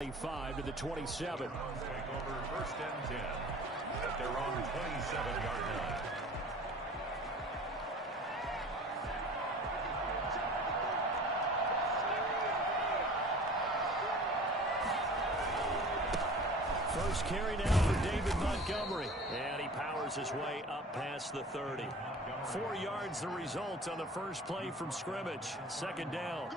25 to the 27. Take over first and 10 at their own 27-yard line. First carry now for David Montgomery. And he powers his way up past the 30. 4 yards the result on the first play from scrimmage. Second down.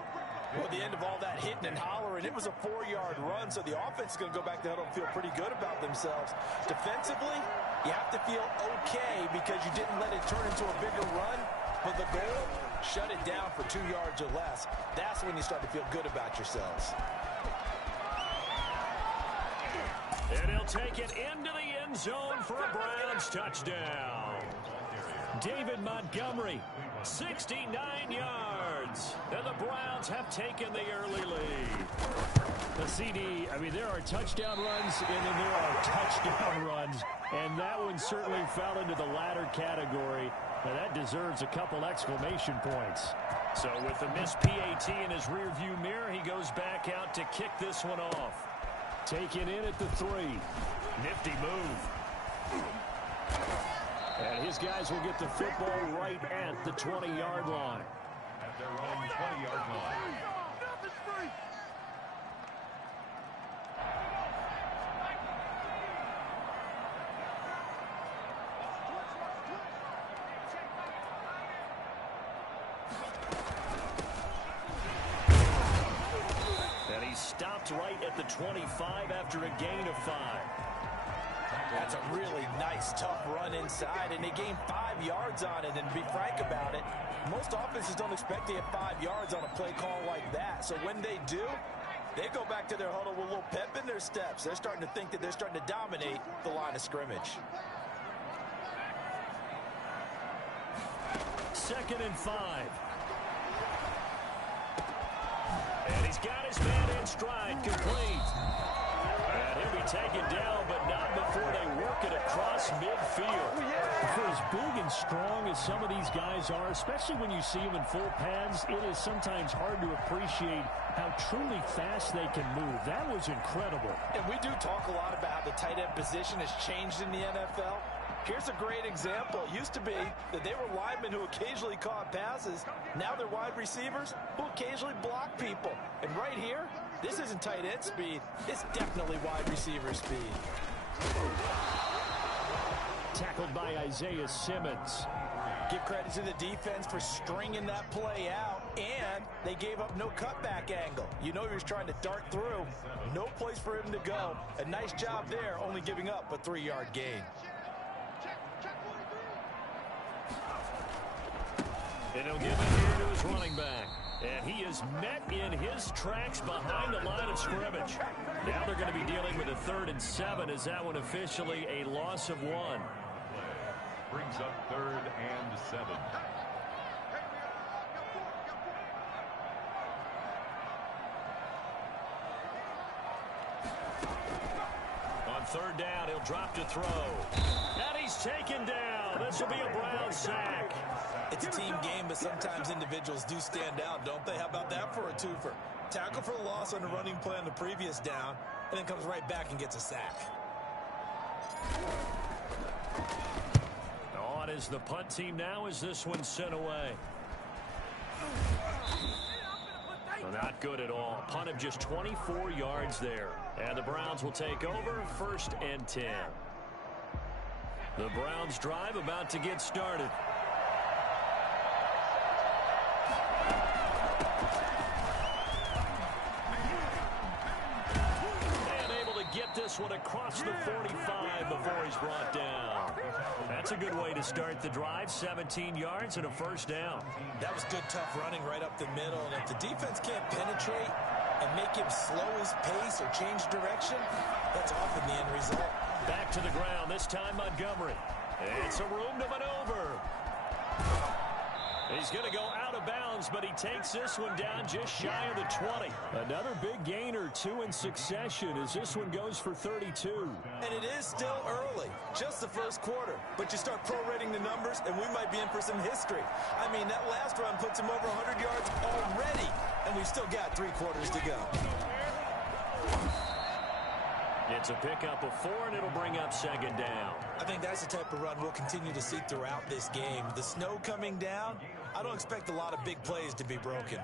Well, at the end of all that hitting and hollering, it was a 4-yard run, so the offense is going to go back to the huddle and feel pretty good about themselves. Defensively, you have to feel okay because you didn't let it turn into a bigger run, but the goal, shut it down for 2 yards or less. That's when you start to feel good about yourselves. And he'll take it into the end zone for a Browns touchdown. David Montgomery, 69 yards. And the Browns have taken the early lead. The CD, I mean, there are touchdown runs, and then there are touchdown runs. And that one certainly fell into the latter category. And that deserves a couple exclamation points. So with the missed PAT in his rearview mirror, he goes back out to kick this one off. Taken in at the 3. Nifty move. And his guys will get the football right at the 20-yard line. At their own 20-yard line. And he stopped right at the 25 after a gain of 5. That's a really nice, tough run inside, and they gained 5 yards on it. And to be frank about it, most offenses don't expect to get 5 yards on a play call like that. So when they do, they go back to their huddle with a little pep in their steps. They're starting to think that they're starting to dominate the line of scrimmage. 2nd and 5. And he's got his man in stride, complete. And he'll be taken down, but not before they work it across midfield. For as big and strong as some of these guys are, especially when you see them in full pads, it is sometimes hard to appreciate how truly fast they can move. That was incredible. And we do talk a lot about how the tight end position has changed in the NFL. Here's a great example. It used to be that they were linemen who occasionally caught passes. Now they're wide receivers who occasionally block people. And right here, this isn't tight end speed. It's definitely wide receiver speed. Tackled by Isaiah Simmons. Give credit to the defense for stringing that play out, and they gave up no cutback angle. You know he was trying to dart through. No place for him to go. A nice job there, only giving up a 3-yard gain. And he'll give it here to his running back. And he is met in his tracks behind the line of scrimmage. Now they're going to be dealing with a 3rd and 7 as that one officially a loss of 1. Brings up 3rd and 7. On 3rd down, he'll drop to throw. And he's taken down. This will be a Brown sack. It's a team game, but sometimes individuals do stand out, don't they? How about that for a twofer? Tackle for the loss on the running play on the previous down, and then comes right back and gets a sack. On is the punt team now as this one's sent away. Well, not good at all. Punt of just 24 yards there. And the Browns will take over 1st and 10. The Browns drive about to get started. And able to get this one across the 45 before he's brought down. That's a good way to start the drive. 17 yards and a 1st down. That was good, tough running right up the middle. And if the defense can't penetrate and make him slow his pace or change direction, that's often the end result. Back to the ground, this time Montgomery. It's a room to maneuver. He's going to go out of bounds, but he takes this one down just shy of the 20. Another big gain or 2 in succession as this one goes for 32. And it is still early, just the first quarter. But you start prorating the numbers, and we might be in for some history. I mean, that last run puts him over 100 yards already, and we've still got 3 quarters to go. It's a pickup of 4, and it'll bring up second down. I think that's the type of run we'll continue to see throughout this game. The snow coming down, I don't expect a lot of big plays to be broken.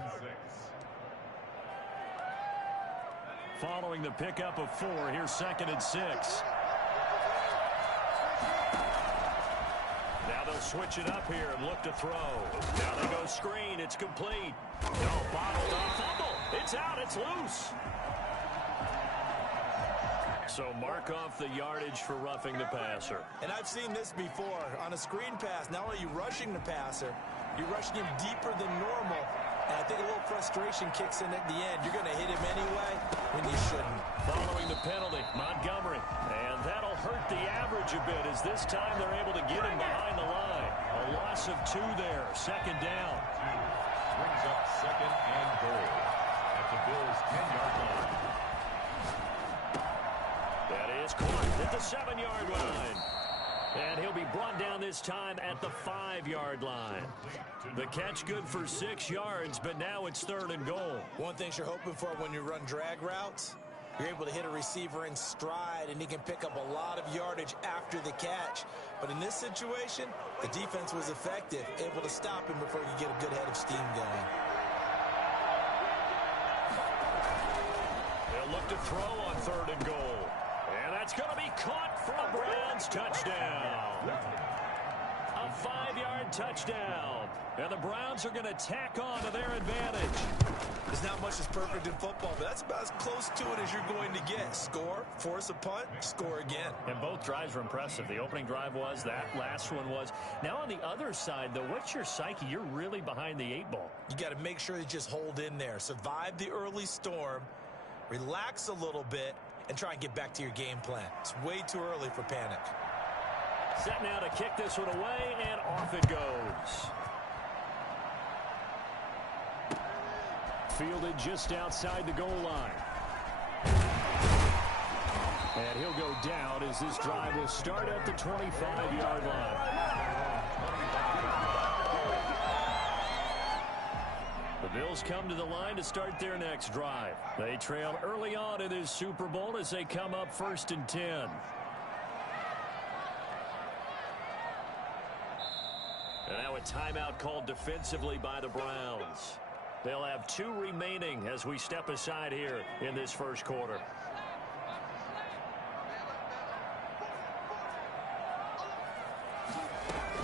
Following the pickup of 4, here's 2nd and 6. Now they'll switch it up here and look to throw. Now they go screen. It's complete. No, bottled up. Fumble. It's out. It's loose. So mark off the yardage for roughing the passer. And I've seen this before. On a screen pass, not only are you rushing the passer, you're rushing him deeper than normal. And I think a little frustration kicks in at the end. You're going to hit him anyway when you shouldn't. Following the penalty, Montgomery. And that'll hurt the average a bit as this time they're able to get him behind the line. A loss of 2 there. Second down. Brings up 2nd and goal at the Bills' 10-yard line. That is caught at the 7-yard line. And he'll be brought down this time at the 5-yard line. The catch good for 6 yards, but now it's 3rd and goal. One thing you're hoping for when you run drag routes, you're able to hit a receiver in stride, and he can pick up a lot of yardage after the catch. But in this situation, the defense was effective, able to stop him before you get a good head of steam going. They'll look to throw on 3rd and goal. And that's going to be caught for a Browns touchdown. A 5-yard touchdown. And the Browns are going to tack on to their advantage. There's not much that's perfect in football, but that's about as close to it as you're going to get. Score, force a punt, score again. And both drives were impressive. The opening drive was, that last one was. Now on the other side, though, what's your psyche? You're really behind the 8 ball. You got to make sure you just hold in there. Survive the early storm, relax a little bit, and try and get back to your game plan. It's way too early for panic. Set now to kick this one away, and off it goes. Fielded just outside the goal line. And he'll go down as this drive will start at the 25-yard line. The Bills come to the line to start their next drive. They trail early on in this Super Bowl as they come up 1st and 10. And now a timeout called defensively by the Browns. They'll have 2 remaining as we step aside here in this first quarter.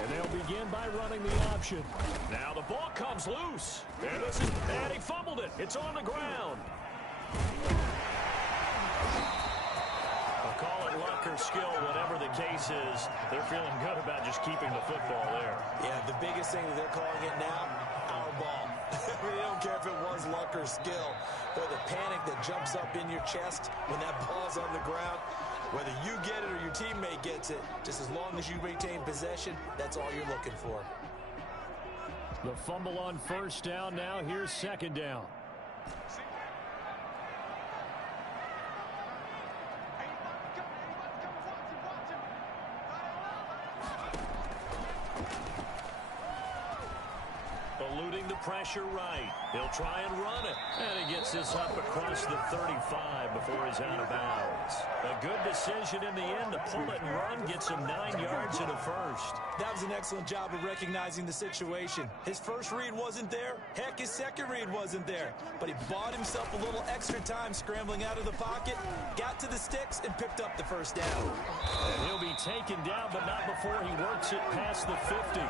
And they'll begin by running the option. Now the ball comes loose. And he fumbled it. It's on the ground. I'll call it luck or skill, whatever the case is. They're feeling good about just keeping the football there. Yeah, the biggest thing that they're calling it now, our ball. They don't care if it was luck or skill. Or the panic that jumps up in your chest when that ball's on the ground. Whether you get it or your teammate gets it, just as long as you retain possession, that's all you're looking for. The fumble on 1st down. Now here's 2nd down. Eluding the pressure right. He'll try and run it. And he gets this up across the 35 before he's out of bounds. A good decision in the end to pull it and run. Gets him 9 yards and a first. That was an excellent job of recognizing the situation. His first read wasn't there. Heck, his second read wasn't there. But he bought himself a little extra time scrambling out of the pocket, got to the sticks, and picked up the 1st down. And he'll be taken down, but not before he works it past the 50.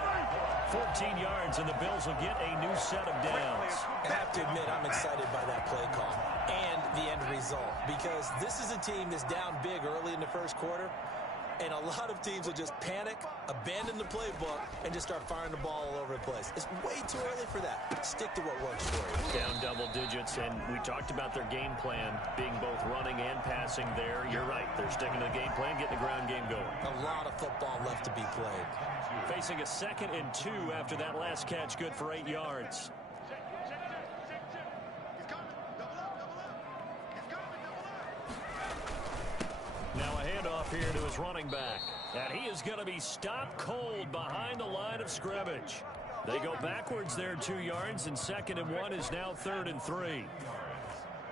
14 yards, and the Bills will get a new set of downs. I have to admit, I'm excited by that play call and the end result, because this is a team that's down big early in the first quarter, and a lot of teams will just panic, abandon the playbook, and just start firing the ball all over the place. It's way too early for that. Stick to what works for you. Down double digits, and we talked about their game plan being both running and passing there. You're right. They're sticking to the game plan, getting the ground game going. A lot of football left to be played. Facing a 2nd and 2 after that last catch, good for 8 yards. Now a handoff here to his running back. And he is going to be stopped cold behind the line of scrimmage. They go backwards there 2 yards, and 2nd and 1 is now 3rd and 3.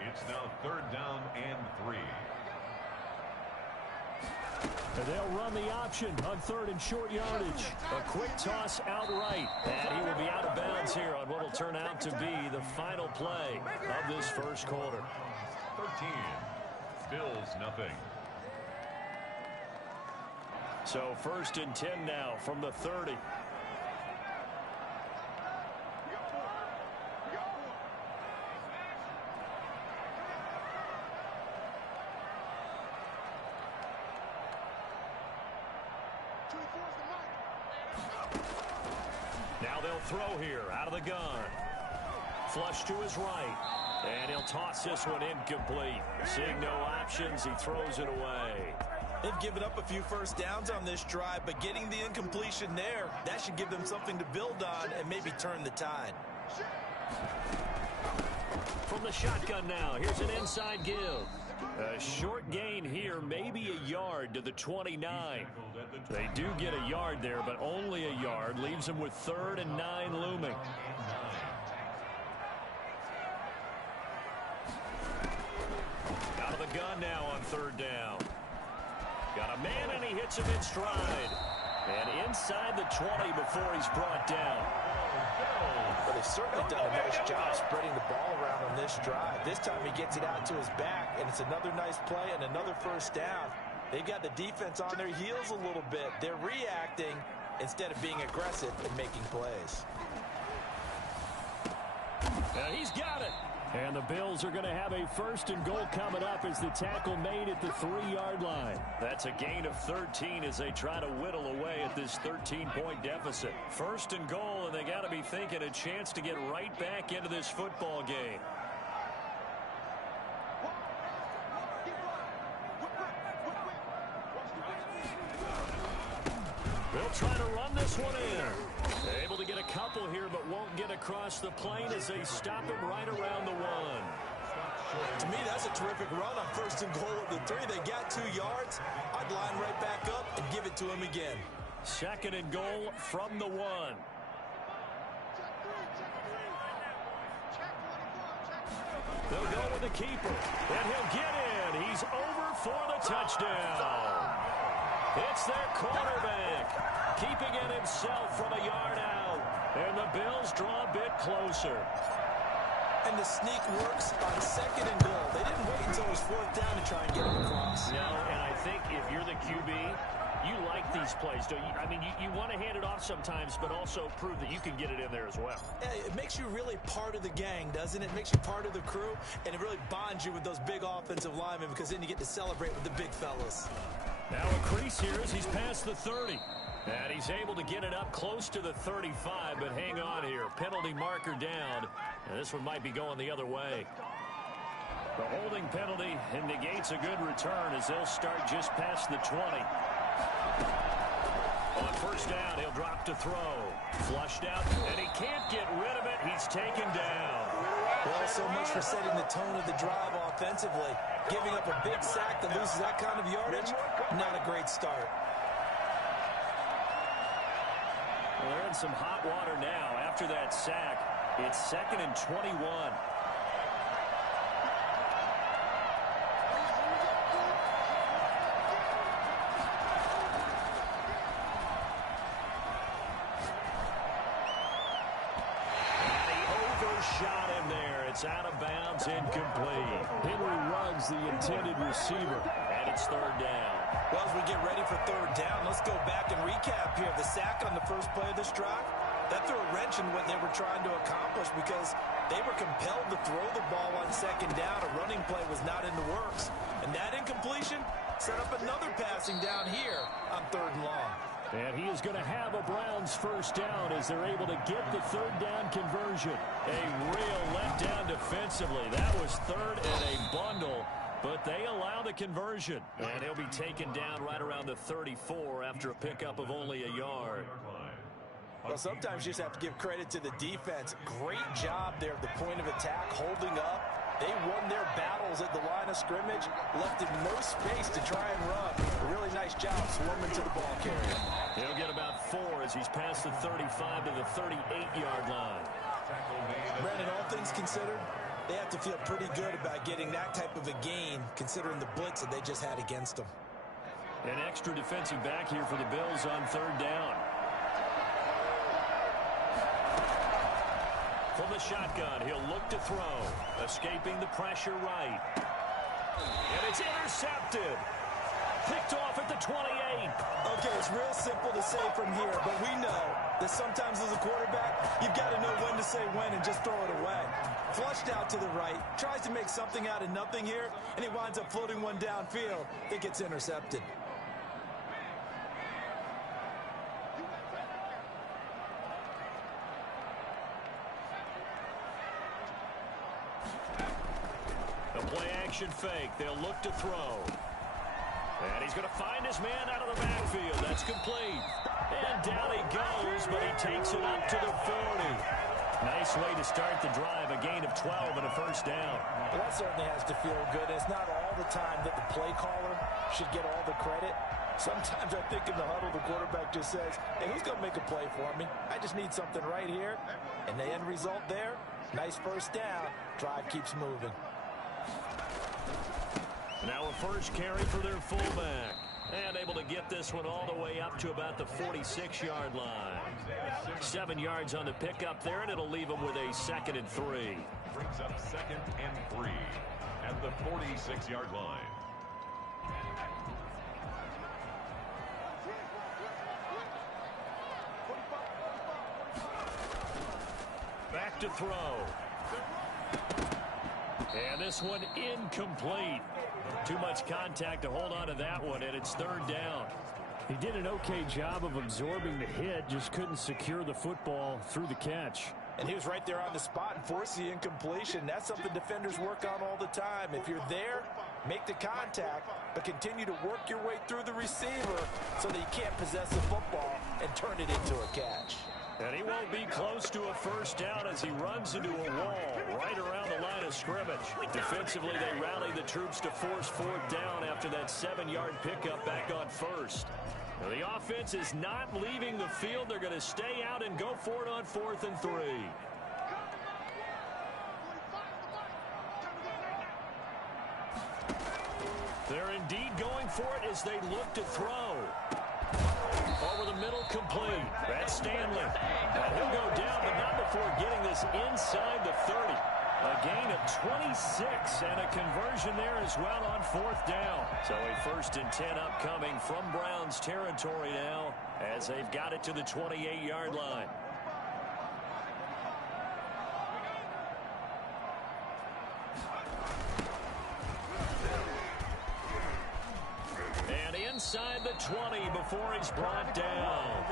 It's now 3rd down and 3. And they'll run the option on 3rd and short yardage. A quick toss outright. And he will be out of bounds here on what will turn out to be the final play of this first quarter. 13. Bills nothing. So 1st and 10 now from the 30. Now they'll throw here out of the gun. Flush to his right. And he'll toss this one incomplete. Seeing no options, he throws it away. They've given up a few first downs on this drive, but getting the incompletion there, that should give them something to build on and maybe turn the tide. From the shotgun now, here's an inside give. A short gain here, maybe a yard to the 29. They do get a yard there, but only a yard. Leaves them with 3rd and 9 looming. Out of the gun now on 3rd down. Got a man, and he hits him in stride. And inside the 20 before he's brought down. But they've certainly done a nice job spreading the ball around on this drive. This time he gets it out to his back, and it's another nice play and another first down. They've got the defense on their heels a little bit. They're reacting instead of being aggressive and making plays. And he's got it. And the Bills are going to have a 1st and goal coming up as the tackle made at the 3-yard line. That's a gain of 13 as they try to whittle away at this 13-point deficit. 1st and goal, and they got to be thinking a chance to get right back into this football game. They'll try to run this one in. Able to get a couple here, but won't get across the plane as they stop him right around the 1. To me, that's a terrific run on 1st and goal at the 3. They got 2 yards. I'd line right back up and give it to him again. 2nd and goal from the 1. They'll go with the keeper, and he'll get in. He's over for the touchdown. It's their quarterback, keeping it himself from a yard out. And the Bills draw a bit closer. And the sneak works on 2nd and goal. They didn't wait until it was 4th down to try and get him across. No, and I think if you're the QB, you like these plays, don't you? I mean, you want to hand it off sometimes, but also prove that you can get it in there as well. Yeah, it makes you really part of the gang, doesn't it? It makes you part of the crew, and it really bonds you with those big offensive linemen because then you get to celebrate with the big fellas. Now a crease here as he's past the 30. And he's able to get it up close to the 35, but hang on here. Penalty marker down. And this one might be going the other way. The holding penalty negates a good return as they'll start just past the 20. On 1st down, he'll drop to throw. Flushed out, and he can't get rid of it. He's taken down. Well, so much for setting the tone of the drive offensively. Giving up a big sack that loses that kind of yardage, not a great start. Well, they're in some hot water now after that sack. It's 2nd and 21. Shot him there. It's out of bounds, incomplete. Henry Ruggs, the intended receiver, and it's 3rd down. Well, as we get ready for 3rd down, let's go back and recap here. The sack on the first play of this drive, that threw a wrench in what they were trying to accomplish because they were compelled to throw the ball on 2nd down. A running play was not in the works. And that incompletion set up another passing down here on 3rd and long. And he is going to have a Browns 1st down as they're able to get the 3rd down conversion. A real letdown defensively. That was 3rd and a bundle, but they allow the conversion. And he'll be taken down right around the 34 after a pickup of only a yard. Well, sometimes you just have to give credit to the defense. Great job there at the point of attack, holding up. They won their battles at the line of scrimmage, left him no space to try and run. A really nice job swarming to the ball carrier. He'll get about 4 as he's past the 35 to the 38-yard line. Brandon, all things considered, they have to feel pretty good about getting that type of a gain, considering the blitz that they just had against them. An extra defensive back here for the Bills on third down. From the shotgun, he'll look to throw. Escaping the pressure right. And it's intercepted. Picked off at the 28. Okay, it's real simple to say from here, but we know that sometimes as a quarterback, you've got to know when to say when and just throw it away. Flushed out to the right, tries to make something out of nothing here, and he winds up floating one downfield that gets intercepted. The play-action fake. They'll look to throw. And he's going to find his man out of the backfield. That's complete. And down he goes, but he takes it up to the 40. Nice way to start the drive. A gain of 12 and a first down. Well, that certainly has to feel good. It's not all the time that the play caller should get all the credit. Sometimes I think in the huddle, the quarterback just says, hey, who's going to make a play for me? I just need something right here. And the end result there, nice first down. Drive keeps moving. Now a first carry for their fullback. And able to get this one all the way up to about the 46-yard line. 7 yards on the pickup there, and it'll leave them with a 2nd and 3. Brings up 2nd and 3 at the 46-yard line. Back to throw. And this one incomplete. Too much contact to hold on to that one, and it's third down. He did an okay job of absorbing the hit, just couldn't secure the football through the catch. And he was right there on the spot and forced the incompletion. That's something defenders work on all the time. If you're there, make the contact, but continue to work your way through the receiver so that you can't possess the football and turn it into a catch. And he won't be close to a first down as he runs into a wall right around the line of scrimmage. Defensively, they rally the troops to force fourth down after that 7-yard pickup back on first. Now, the offense is not leaving the field. They're going to stay out and go for it on 4th and 3. They're indeed going for it as they look to throw. Over the middle, complete. That's Stanley. And he'll go down, but not before getting this inside the 30. A gain of 26 and a conversion there as well on 4th down. So a 1st and 10 upcoming from Browns territory now as they've got it to the 28-yard line. Inside the 20 before he's brought down.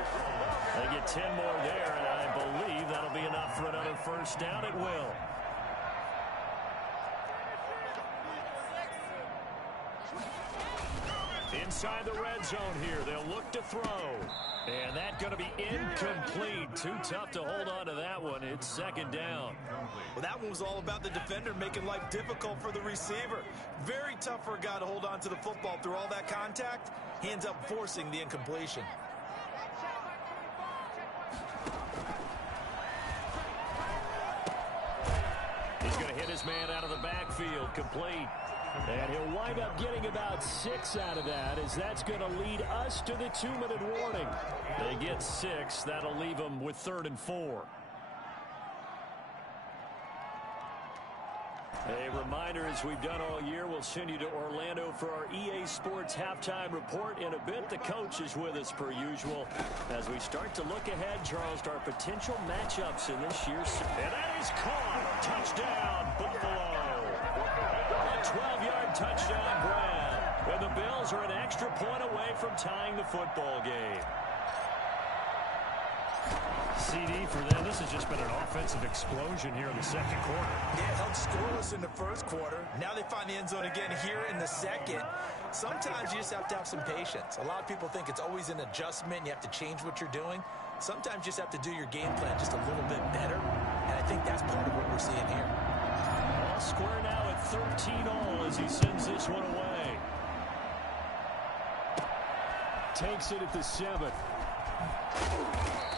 They get 10 more there, and I believe that'll be enough for another first down. It will. Inside the red zone here, they'll look to throw. And that's going to be incomplete. Too tough to hold on to that one. It's 2nd down. Well, that one was all about the defender making life difficult for the receiver. Very tough for a guy to hold on to the football through all that contact. He ends up forcing the incompletion. He's going to hit his man out of the backfield. Complete. And he'll wind up getting about 6 out of that, as that's going to lead us to the 2-minute warning. They get 6. That'll leave them with 3rd and 4. A reminder, as we've done all year, we'll send you to Orlando for our EA Sports halftime report in a bit. The coach is with us per usual as we start to look ahead, Charles, to our potential matchups in this year's. And that is caught. Touchdown, Buffalo. A 12-yard touchdown grab. And the Bills are an extra point away from tying the football game. CD for them, this has just been an offensive explosion here in the 2nd quarter. Yeah, held scoreless in the 1st quarter. Now they find the end zone again here in the 2nd. Sometimes you just have to have some patience. A lot of people think it's always an adjustment. You have to change what you're doing. Sometimes you just have to do your game plan just a little bit better. And I think that's part of what we're seeing here. All square now at 13-all as he sends this one away. Takes it at the 7.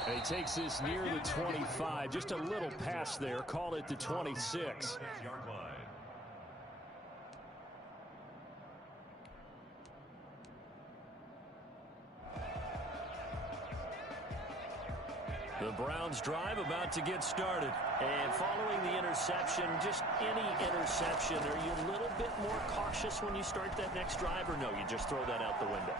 And he takes this near the 25. Just a little pass there. Call it the 26. The Browns drive about to get started. And following the interception, just any interception, are you a little bit more cautious when you start that next drive, or no, you just throw that out the window?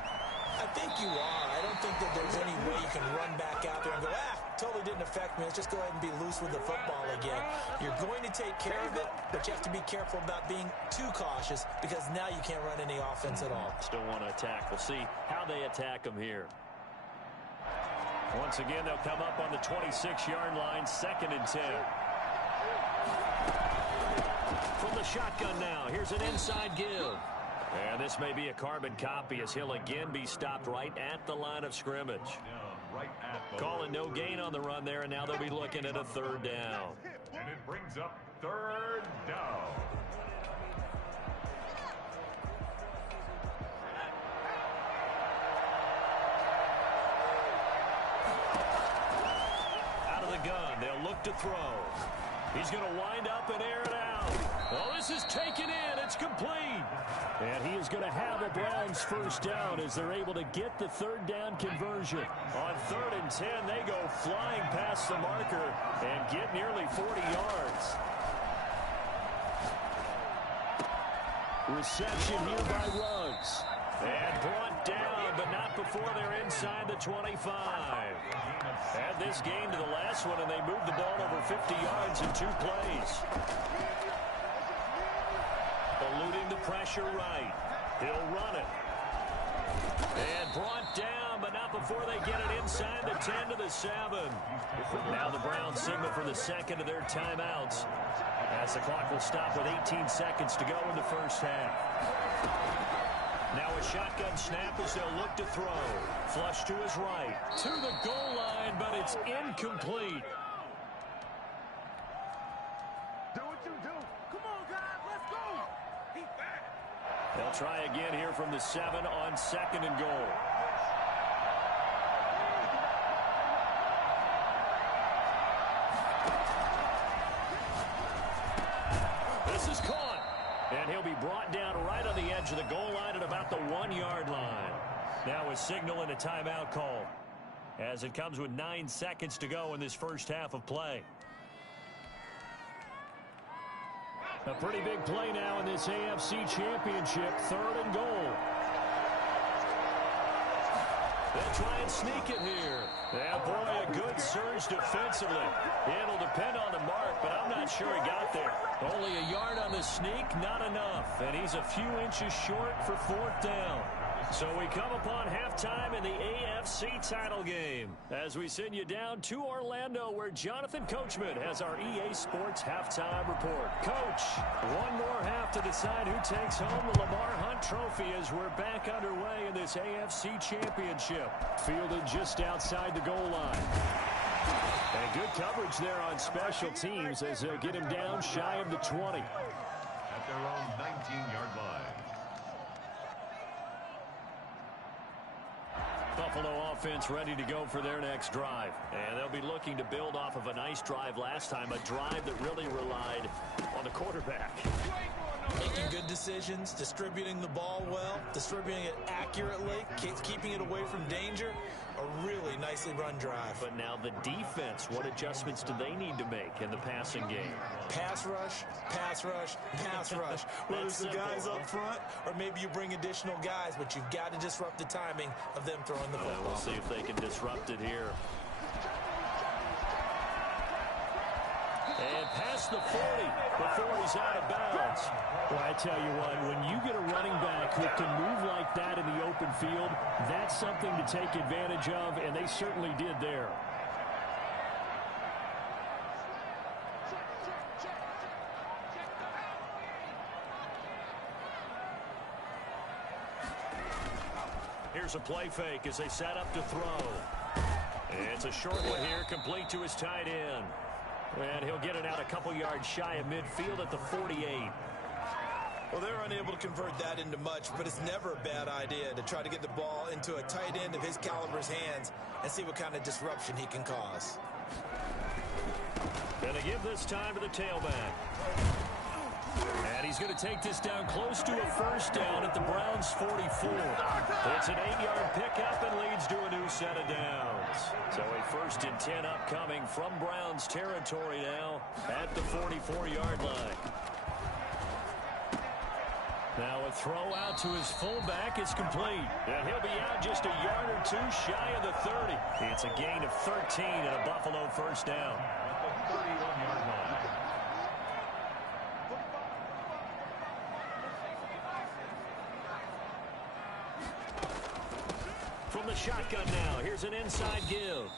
I think you are. I don't think that there's any way you can run back out there and go, totally didn't affect me. Let's just go ahead and be loose with the football again. You're going to take care of it, but you have to be careful about being too cautious because now you can't run any offense at all. Still want to attack. We'll see how they attack them here. Once again, they'll come up on the 26-yard line, 2nd and 10. From the shotgun now, here's an inside give. And this may be a carbon copy as he'll again be stopped right at the line of scrimmage. Calling no gain on the run there, and now they'll be looking at a 3rd down. And it brings up 3rd down. Out of the gun, they'll look to throw. He's going to wind up and air it out. Oh, this is taken in. It's complete. And he is going to have a Browns 1st down as they're able to get the 3rd down conversion. On 3rd and 10, they go flying past the marker and get nearly 40 yards. Reception here by Ruggs. And brought down, but not before they're inside the 25. Add this game to the last one, and they moved the ball over 50 yards in 2 plays. Eluding the pressure right. He'll run it. And brought down, but not before they get it inside the 10 to the 7. Now the Browns signal for the 2nd of their timeouts, as the clock will stop with 18 seconds to go in the 1st half. Now a shotgun snap as they'll look to throw. Flush to his right. To the goal line, but it's incomplete. Do what you do. Come on, guys. Let's go. He's back. They'll try again here from the 7 on 2nd and goal. This is caught. And he'll be brought down right on the edge of the goal line at about the 1-yard line. Now a signal and a timeout call, as it comes with 9 seconds to go in this 1st half of play. A pretty big play now in this AFC Championship. 3rd and goal. They'll try and sneak it here. Yeah, boy, a good surge defensively. It'll depend on the mark, but I'm not sure he got there. Only a yard on the sneak, not enough. And he's a few inches short for 4th down. So we come upon halftime in the AFC title game as we send you down to Orlando, where Jonathan Coachman has our EA Sports halftime report. Coach, one more half to decide who takes home the Lamar Hunt Trophy as we're back underway in this AFC Championship. Fielded just outside the goal line. And good coverage there on special teams as they'll get him down shy of the 20. At their own 19-yard line. Buffalo offense ready to go for their next drive. And they'll be looking to build off of a nice drive last time, a drive that really relied on the quarterback. Making good decisions, distributing the ball well, distributing it accurately, keeping it away from danger. A really nicely run drive. But now the defense, what adjustments do they need to make in the passing game? Pass rush, pass rush, pass rush. Whether it's the guys up front or maybe you bring additional guys, but you've got to disrupt the timing of them throwing the football. We'll see if they can disrupt it here. And past the 40 before he's out of bounds. Well, I tell you what, when you get a running back who can move like that in the open field, that's something to take advantage of, and they certainly did there. Here's a play fake as they set up to throw. It's a short one here, complete to his tight end. And he'll get it out a couple yards shy of midfield at the 48. Well, they're unable to convert that into much, but it's never a bad idea to try to get the ball into a tight end of his caliber's hands and see what kind of disruption he can cause. And they give this time to the tailback. And he's going to take this down close to a first down at the Browns' 44. It's an 8-yard pickup and leads to a new set of downs. So a 1st and 10 upcoming from Browns territory now at the 44-yard line. Now a throw out to his fullback is complete. And he'll be out just a yard or two shy of the 30. It's a gain of 13 and a Buffalo first down. At the 31-yard line. From the shotgun now, here's an inside give.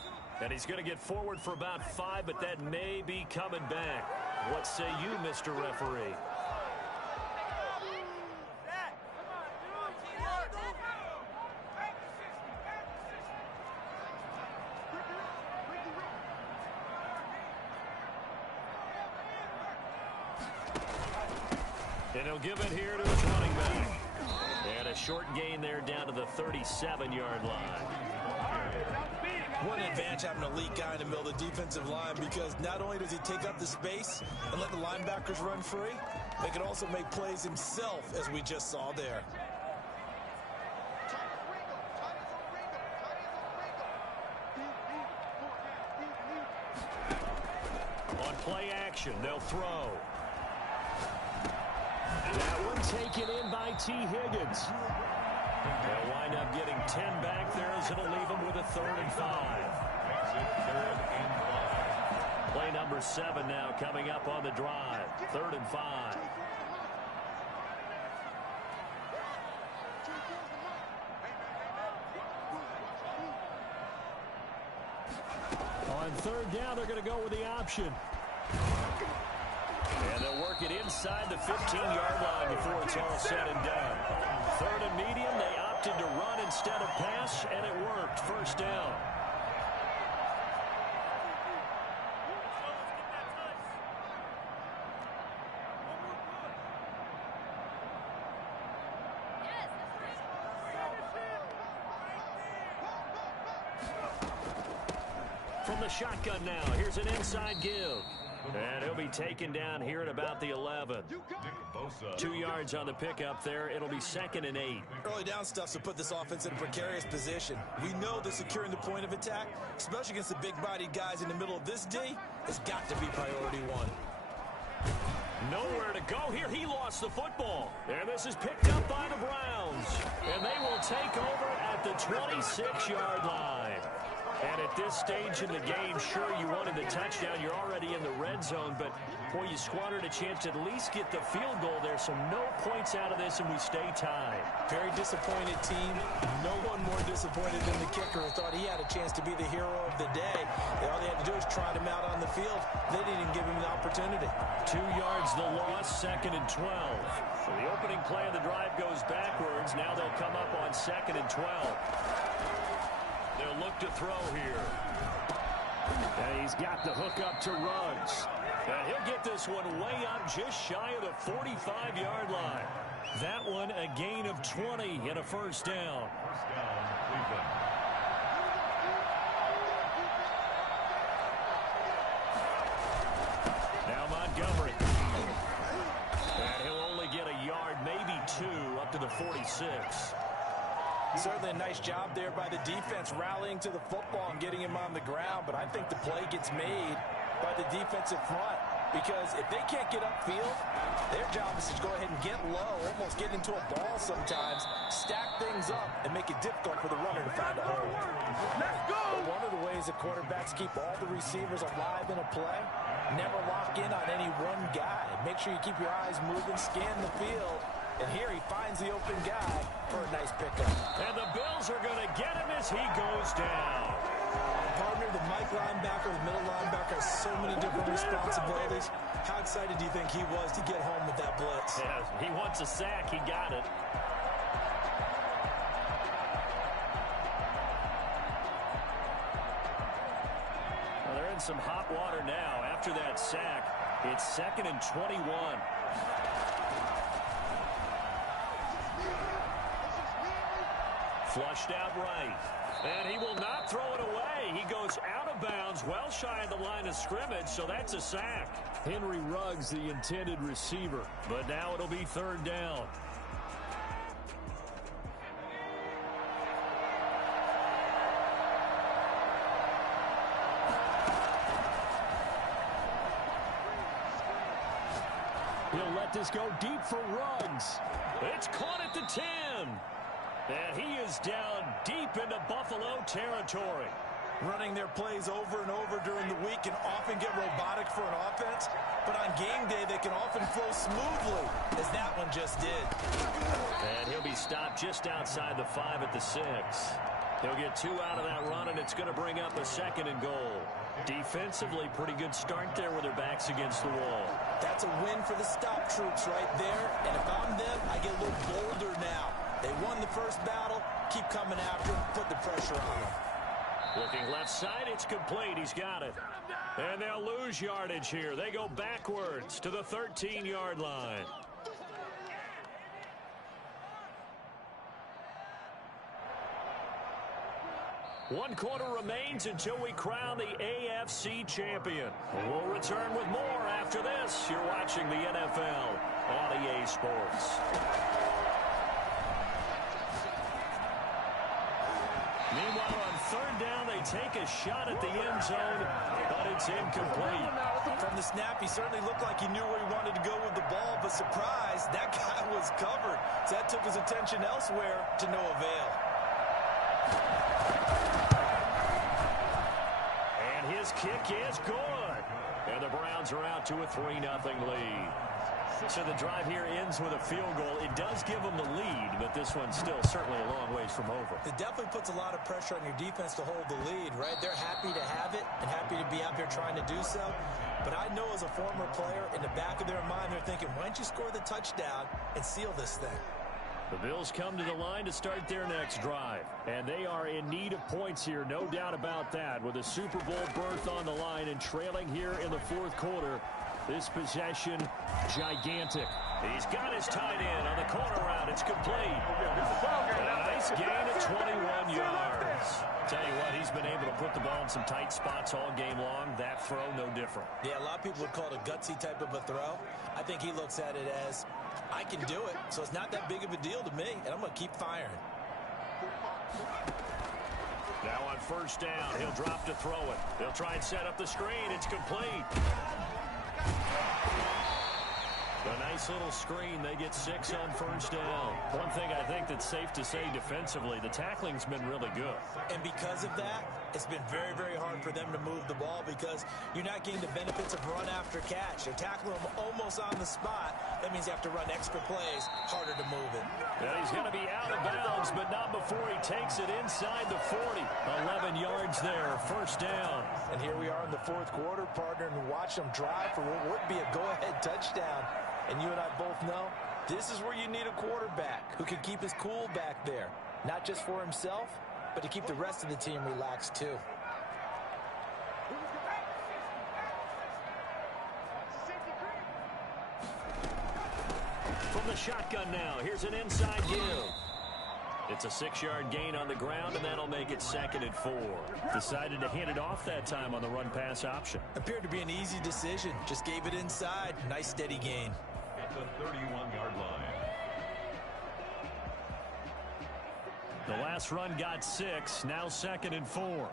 And he's going to get forward for about 5, but that may be coming back. What say you, Mr. Referee? And he'll give it here to his running back. And a short gain there down to the 37-yard line. What an advantage having an elite guy in the middle of the defensive line, because not only does he take up the space and let the linebackers run free, they can also make plays himself, as we just saw there. On play action, they'll throw. That one taken in by T. Higgins. They'll wind up getting 10 back there as it'll leave them with a 3rd and 5. Play number 7 now coming up on the drive. 3rd and 5. On 3rd down, they're going to go with the option. And they'll work it inside the 15-yard line before it's all said and done. 3rd and medium, they opted to run instead of pass, and it worked. First down. From the shotgun now, here's an inside give. And he'll be taken down here at about the 11. 2 yards on the pickup there. It'll be 2nd and 8. Early down stuff to put this offense in a precarious position. We know that securing the point of attack, especially against the big-bodied guys in the middle of this D, has got to be priority 1. Nowhere to go here. He lost the football. And this is picked up by the Browns. And they will take over at the 26-yard line. And at this stage in the game, sure, you wanted the touchdown. You're already in the red zone, but, boy, you squandered a chance to at least get the field goal there, so no points out of this, and we stay tied. Very disappointed team. No one more disappointed than the kicker, who thought he had a chance to be the hero of the day. All they had to do was trot him out on the field. They didn't even give him the opportunity. 2 yards the loss, 2nd and 12. So the opening play of the drive goes backwards. Now they'll come up on 2nd and 12. They'll look to throw here. And he's got the hook up to Ruggs. And he'll get this one way up just shy of the 45-yard line. That one a gain of 20 and a first down. First down, Cleveland. Now Montgomery. And he'll only get a yard, maybe 2, up to the 46. Certainly a nice job there by the defense, rallying to the football and getting him on the ground. But I think the play gets made by the defensive front, because if they can't get upfield, their job is to go ahead and get low, almost get into a ball sometimes, stack things up, and make it difficult for the runner to find a hole. Let's go! One of the ways that quarterbacks keep all the receivers alive in a play, never lock in on any one guy. Make sure you keep your eyes moving, scan the field. And here he finds the open guy for a nice pickup. And the Bills are going to get him as he goes down. Partner, the Mike linebacker, the middle linebacker, has so many different responsibilities. How excited do you think he was to get home with that blitz? Yeah, he wants a sack. He got it. Well, they're in some hot water now. After that sack, it's 2nd and 21. Flushed out right. And he will not throw it away. He goes out of of bounds, well shy of the line of scrimmage, so that's a sack. Henry Ruggs, the intended receiver. But now it'll be third down. He'll let this go deep for Ruggs. It's caught at the 10. And he is down deep into Buffalo territory. Running their plays over and over during the week can often get robotic for an offense, but on game day they can often flow smoothly, as that one just did. And he'll be stopped just outside the 5 at the 6. He'll get 2 out of that run, and it's going to bring up a 2nd and goal. Defensively, pretty good start there with their backs against the wall. That's a win for the stop troops right there, and if I'm them, I get a little bolder now. They won the first battle, keep coming after them, put the pressure on them. Looking left side, it's complete. He's got it. And they'll lose yardage here. They go backwards to the 13-yard line. One quarter remains until we crown the AFC champion. We'll return with more after this. You're watching the NFL on EA Sports. Meanwhile, on third down, they take a shot at the end zone, but it's incomplete. From the snap, he certainly looked like he knew where he wanted to go with the ball, but surprise, that guy was covered. So that took his attention elsewhere to no avail. And his kick is good. And the Browns are out to a 3-0 lead. So the drive here ends with a field goal. It does give them the lead, but this one's still certainly a long ways from over. It definitely puts a lot of pressure on your defense to hold the lead, right? They're happy to have it and happy to be out there trying to do so. But I know as a former player, in the back of their mind, they're thinking, why don't you score the touchdown and seal this thing? The Bills come to the line to start their next drive. And they are in need of points here, no doubt about that. With a Super Bowl berth on the line and trailing here in the fourth quarter. This possession, gigantic. He's got his tight end on the corner route. It's complete. A nice gain of 21 yards. Tell you what, he's been able to put the ball in some tight spots all game long. That throw, no different. Yeah, a lot of people would call it a gutsy type of a throw. I think he looks at it as, I can do it, so it's not that big of a deal to me, and I'm going to keep firing. Now on first down, he'll drop to throw it. They'll try and set up the screen. It's complete. A nice little screen. They get 6 on first down. One thing I think that's safe to say defensively, the tackling's been really good. And because of that, it's been very, very hard for them to move the ball because you're not getting the benefits of run after catch. They're tackling them almost on the spot. That means you have to run extra plays, harder to move it. And he's going to be out of bounds, but not before he takes it inside the 40. 11 yards there, first down. And here we are in the fourth quarter, partner, and watch them drive for what would be a go-ahead touchdown. And you and I both know this is where you need a quarterback who can keep his cool back there. Not just for himself, but to keep the rest of the team relaxed too. From the shotgun now, here's an inside give. It's a 6-yard gain on the ground, and that'll make it 2nd and 4. Decided to hand it off that time on the run-pass option. Appeared to be an easy decision. Just gave it inside. Nice steady gain. At the 31-yard line. The last run got 6, now 2nd and 4.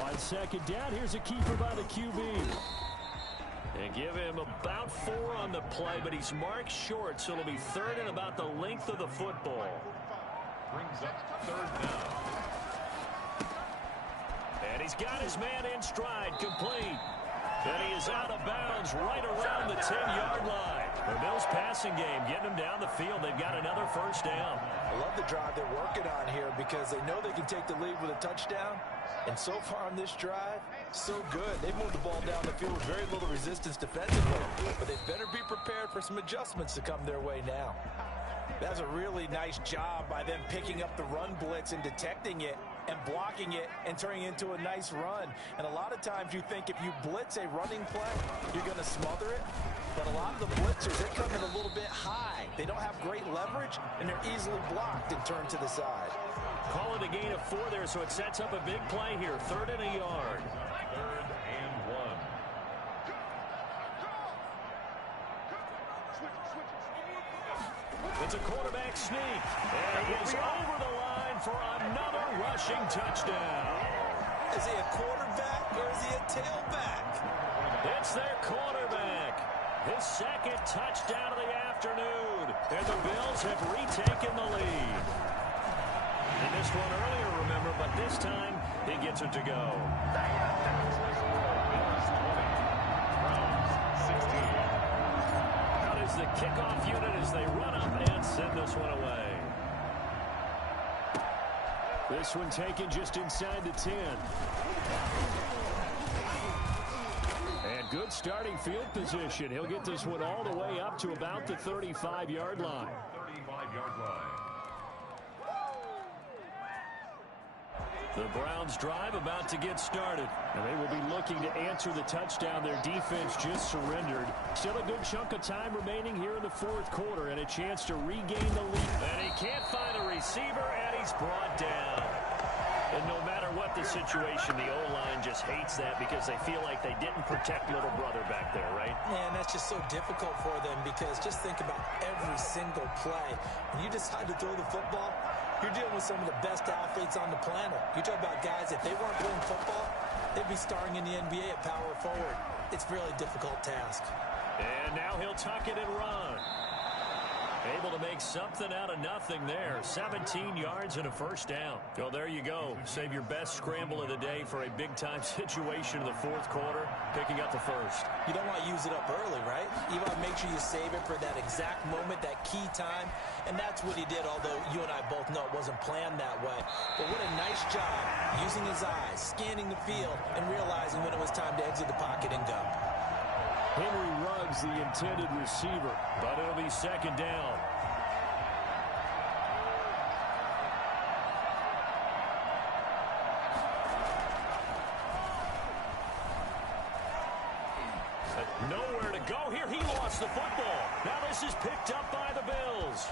On second down, here's a keeper by the QB. And give him about 4 on the play, but he's marked short, so it'll be 3rd and about the length of the football. Brings up 3rd down. And he's got his man in stride, complete. And he is out of bounds right around the 10-yard line. The Bills passing game, getting them down the field. They've got another first down. I love the drive they're working on here because they know they can take the lead with a touchdown. And so far on this drive, so good. They've moved the ball down the field with very little resistance defensively. But they better be prepared for some adjustments to come their way now. That's a really nice job by them picking up the run blitz and detecting it. and blocking it and turning it into a nice run. And a lot of times you think if you blitz a running play, you're going to smother it. But a lot of the blitzers, they're coming a little bit high. They don't have great leverage, and they're easily blocked and turned to the side. Call it a gain of 4 there, so it sets up a big play here. 3rd and a yard. 3rd and 1. It's a quarterback sneak. And he is over the line for another rushing touchdown. Is he a quarterback or is he a tailback? It's their quarterback. His 2nd touchdown of the afternoon. And the Bills have retaken the lead. They missed one earlier, remember, but this time he gets it to go. Out is the kickoff unit as they run up and send this one away. This one taken just inside the 10. And good starting field position. He'll get this one all the way up to about the 35-yard line. 35-yard line. The Browns drive about to get started. And they will be looking to answer the touchdown their defense just surrendered. Still a good chunk of time remaining here in the 4th quarter and a chance to regain the lead. And he can't find a receiver, and he's brought down. And no matter what the situation, the O-line just hates that because they feel like they didn't protect little brother back there, right? Man, that's just so difficult for them because just think about every single play. When you decide to throw the football, you're dealing with some of the best athletes on the planet. You talk about guys, if they weren't playing football, they'd be starring in the NBA at power forward. It's a really difficult task. And now he'll tuck it and run. Able to make something out of nothing there. 17 yards and a 1st down. Well, there you go. Save your best scramble of the day for a big-time situation in the 4th quarter, picking up the 1st. You don't want to use it up early, right? You want to make sure you save it for that exact moment, that key time. And that's what he did, although you and I both know it wasn't planned that way. But what a nice job using his eyes, scanning the field, and realizing when it was time to exit the pocket and go. Henry Ruggs, the intended receiver, but it'll be 2nd down. Nowhere to go here. He lost the football. Now this is picked up by the Bills.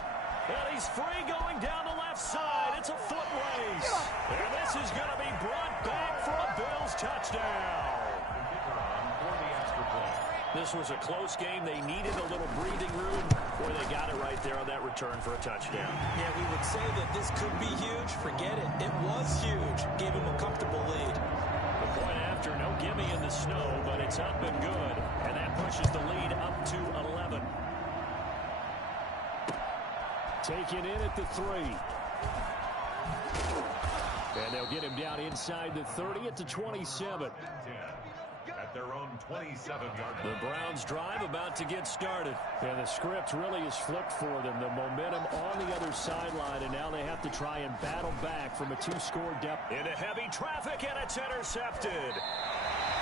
And he's free going down the left side. It's a foot race. And this is going to be brought back for a Bills touchdown. This was a close game. They needed a little breathing room, or they got it right there on that return for a touchdown. Yeah, we would say that this could be huge. Forget it. It was huge. Gave him a comfortable lead. The point after, no gimme in the snow, but it's up and good. And that pushes the lead up to 11. Taken in at the 3. And they'll get him down inside the 30 at the 27. At their own 27-yard line. The Browns drive about to get started. And the script really is flipped for them. The momentum on the other sideline, and now they have to try and battle back from a 2-score deficit. Into heavy traffic, and it's intercepted.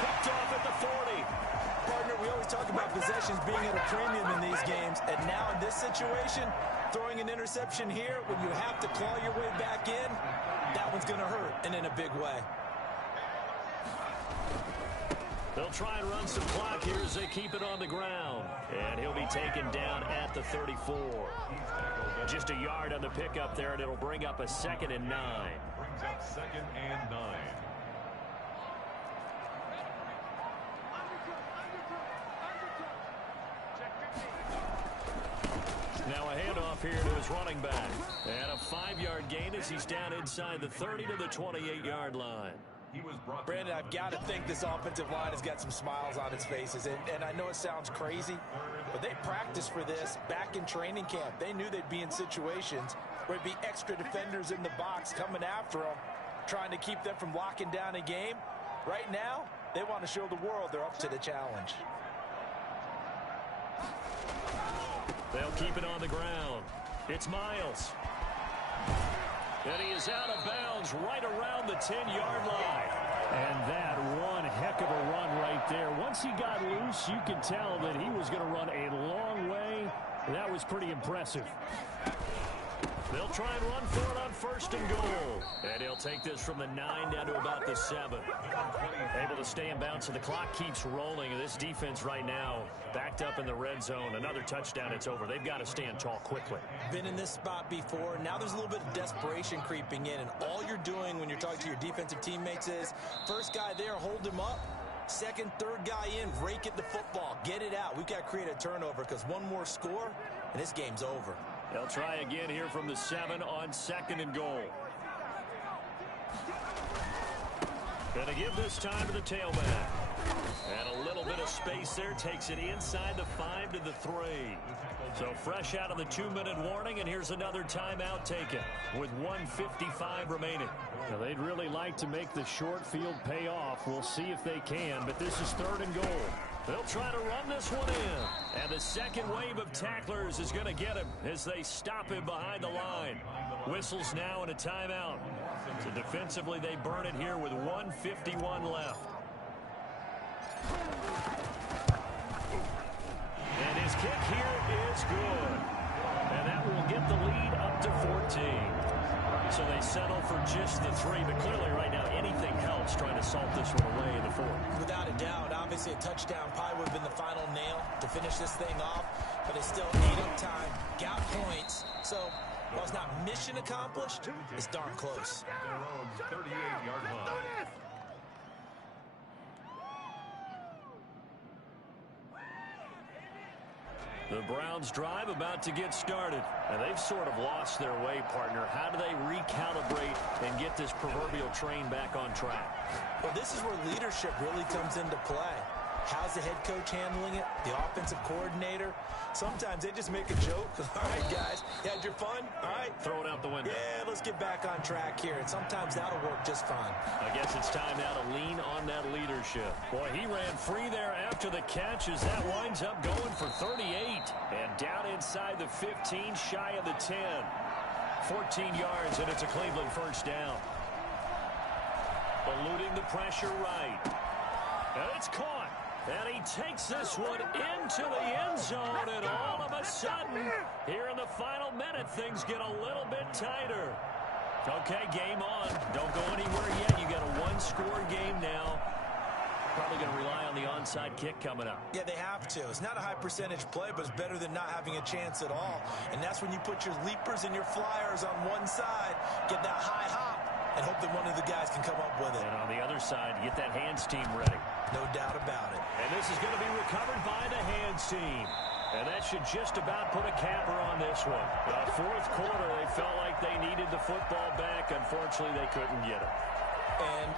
Picked off at the 40. Partner, we always talk about possessions being at a premium in these games. And now in this situation, throwing an interception here when you have to claw your way back in, that one's going to hurt, and in a big way. They'll try and run some clock here as they keep it on the ground. And he'll be taken down at the 34. Just a yard on the pickup there, and it'll bring up a 2nd and 9. Brings up 2nd and 9. Now a handoff here to his running back. And a 5-yard gain as he's down inside the 30 to the 28-yard line. Brandon, I've got to think this offensive line has got some smiles on its faces. And I know it sounds crazy, but they practiced for this back in training camp. They knew they'd be in situations where it'd be extra defenders in the box coming after them, trying to keep them from locking down a game. Right now, they want to show the world they're up to the challenge. They'll keep it on the ground. It's Miles. And he is out of bounds right around the 10-yard line. And that one heck of a run right there. Once he got loose, you could tell that he was going to run a long way. That was pretty impressive. They'll try and run for it on 1st and goal. And he'll take this from the 9 down to about the 7. Able to stay in bounds, so the clock keeps rolling. And this defense right now backed up in the red zone. Another touchdown, it's over. They've got to stand tall quickly. Been in this spot before. Now there's a little bit of desperation creeping in. And all you're doing when you're talking to your defensive teammates is, first guy there, hold him up. Second, third guy in, rake at the football. Get it out. We've got to create a turnover because one more score, and this game's over. They'll try again here from the 7 on 2nd and goal. Gonna give this time to the tailback. And a little bit of space there takes it inside the 5 to the 3. So fresh out of the 2-minute warning, and here's another timeout taken with 1:55 remaining. Now, they'd really like to make the short field pay off. We'll see if they can, but this is 3rd and goal. They'll try to run this one in. And the second wave of tacklers is going to get him as they stop him behind the line. Whistles now and a timeout. So defensively, they burn it here with 1:51 left. And his kick here is good. And that will get the lead up to 14. So they settle for just the 3, but clearly right now anything helps trying to salt this one away in the 4th. Without a doubt, obviously a touchdown probably would have been the final nail to finish this thing off, but it's still 8 up time, got points. So while it's not mission accomplished, it's darn close. 38-yard line. The Browns drive about to get started. And they've sort of lost their way, partner. How do they recalibrate and get this proverbial train back on track? Well, this is where leadership really comes into play. How's the head coach handling it? The offensive coordinator? Sometimes they just make a joke. All right, guys, you had your fun? All right. Throw it out the window. Yeah, let's get back on track here. And sometimes that'll work just fine. I guess it's time now to lean on that leadership. Boy, he ran free there after the catch as that winds up going for 38. And down inside the 15, shy of the 10. 14 yards, and it's a Cleveland 1st down. Eluding the pressure right. And it's caught. And he takes this one into the end zone, and all of a sudden, here in the final minute, things get a little bit tighter. Okay, game on. Don't go anywhere yet. You got a 1-score game now. Probably going to rely on the onside kick coming up. Yeah, they have to. It's not a high percentage play, but it's better than not having a chance at all. And that's when you put your leapers and your flyers on one side, get that high hop, and hope that one of the guys can come up with it. And on the other side, get that hands team ready. No doubt about it. And this is going to be recovered by the hands team. And that should just about put a capper on this one. The 4th quarter, they felt like they needed the football back. Unfortunately, they couldn't get it. And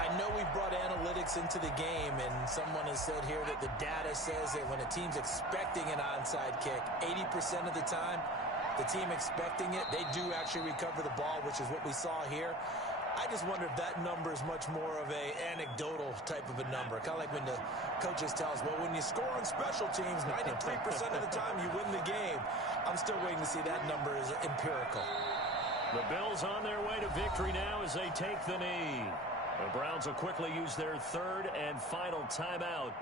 I know we've brought analytics into the game, and someone has said here that the data says that when a team's expecting an onside kick, 80% of the time, the team expecting it, they do actually recover the ball, which is what we saw here. I just wonder if that number is much more of a anecdotal type of a number. Kind of like when the coaches tell us, well, when you score on special teams, 93% of the time you win the game. I'm still waiting to see that number is empirical. The Bills on their way to victory now as they take the knee. The Browns will quickly use their 3rd and final timeout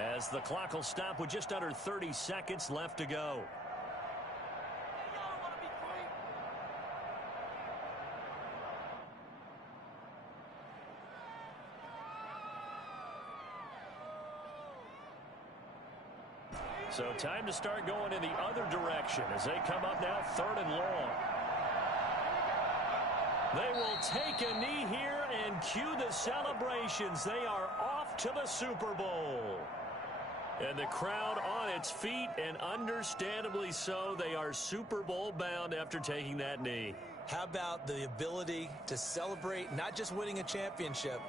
as the clock will stop with just under 30 seconds left to go. So time to start going in the other direction as they come up now 3rd and long. They will take a knee here and cue the celebrations. They are off to the Super Bowl. And the crowd on its feet, and understandably so. They are Super Bowl bound after taking that knee. How about the ability to celebrate not just winning a championship,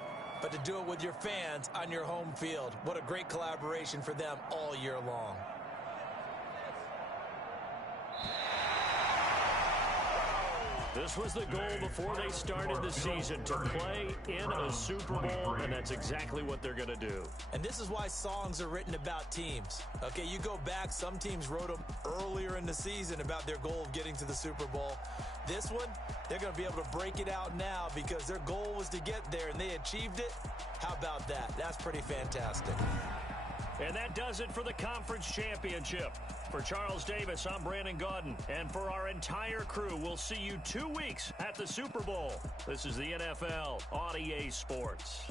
but to do it with your fans on your home field? What a great collaboration for them all year long. This was the goal before they started the season, to play in a Super Bowl, and that's exactly what they're going to do. And this is why songs are written about teams. Okay, you go back, some teams wrote them earlier in the season about their goal of getting to the Super Bowl. This one, they're going to be able to break it out now because their goal was to get there, and they achieved it. How about that? That's pretty fantastic. And that does it for the conference championship. For Charles Davis, I'm Brandon Gaudin. And for our entire crew, we'll see you 2 weeks at the Super Bowl. This is the NFL on EA Sports.